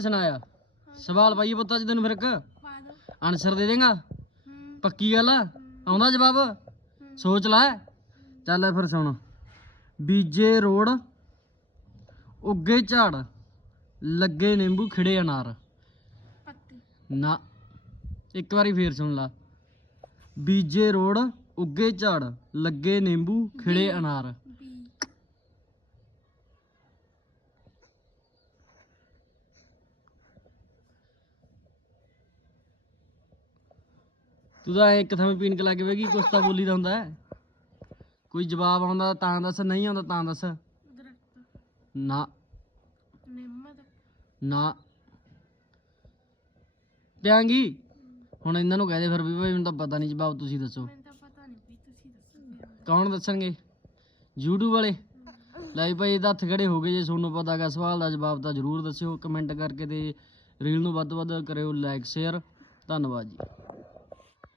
ਸੁਣਾਇਆ ਸਵਾਲ ਪਾਈਏ ਪੁੱਤ ਅੱਜ ਤੈਨੂੰ ਫਿਰ ਇੱਕ। ਪਾ ਦੋ ਆਨਸਰ ਦੇ ਦੇਗਾ। ਹੂੰ ਪੱਕੀ ਗੱਲ ਆ। ਆਉਂਦਾ ਜਵਾਬ? ਸੋਚ ਲੈ। ਚੱਲ ਫਿਰ ਸੁਣ। ਬੀਜੇ ਰੋੜ, ਉੱਗੇ ਝਾੜ, ਲੱਗੇ ਨਿੰਬੂ ਖਿੜੇ ਅਨਾਰ। ਪੱਤੀ ਨਾ, ਇੱਕ ਵਾਰੀ ਫੇਰ ਸੁਣ ਲਾ। ਬੀਜੇ ਰੋੜ, ਉੱਗੇ ਝਾੜ, ਲੱਗੇ ਨਿੰਬੂ ਖਿੜੇ ਅਨਾਰ। ਤੂੰ ਤਾਂ ਇੱਕ ਥਾਵੇਂ ਪੀਣ ਕੇ ਲੱਗ ਪਏਗੀ ਕੁਛ ਤਾਂ ਬੋਲੀ ਦਾ ਹੁੰਦਾ ਹੈ? ਕੋਈ ਜਵਾਬ ਆਉਂਦਾ ਤਾਂ ਦੱਸ, ਨਹੀਂ ਆਉਂਦਾ ਤਾਂ ਦੱਸ। ਦਰਖਤ ਨਾ। ਨਿੰਮ ਦਾ ਨਾ। ਪਿਆਂਗੀ। ਹੁਣ ਇਹਨਾਂ ਨੂੰ ਕਹਦੇ ਫਿਰ ਵੀ ਭਾਈ, ਮੈਨੂੰ ਤਾਂ ਪਤਾ ਨਹੀਂ ਜਵਾਬ ਤੁਸੀਂ ਦੱਸੋ। ਮੈਨੂੰ ਤਾਂ ਪਤਾ ਨਹੀਂ ਵੀ ਤੁਸੀਂ ਦੱਸੋਗੇ ਕੌਣ ਦੱਸਣਗੇ? YouTube ਵਾਲੇ? ਲਾਈ ਵੀ ਭਾਈ, ਇਹਦਾ ਹੱਥ ਖੜੇ ਹੋ ਗਏ ਜੇ, ਤੁਹਾਨੂੰ ਪਤਾ ਹੈਗਾ, ਸਵਾਲ ਦਾ ਜਵਾਬ ਤਾਂ ਜਰੂਰ ਦੱਸਿਓ। ਕਮੈਂਟ ਕਰਕੇ ਤੇ ਰੀਲ ਨੂੰ ਵੱਧ ਤੋਂ ਵੱਧ ਕਰਿਓ ਲਾਈਕ ਸ਼ੇਅਰ ਧੰਨਵਾਦ ਜੀ।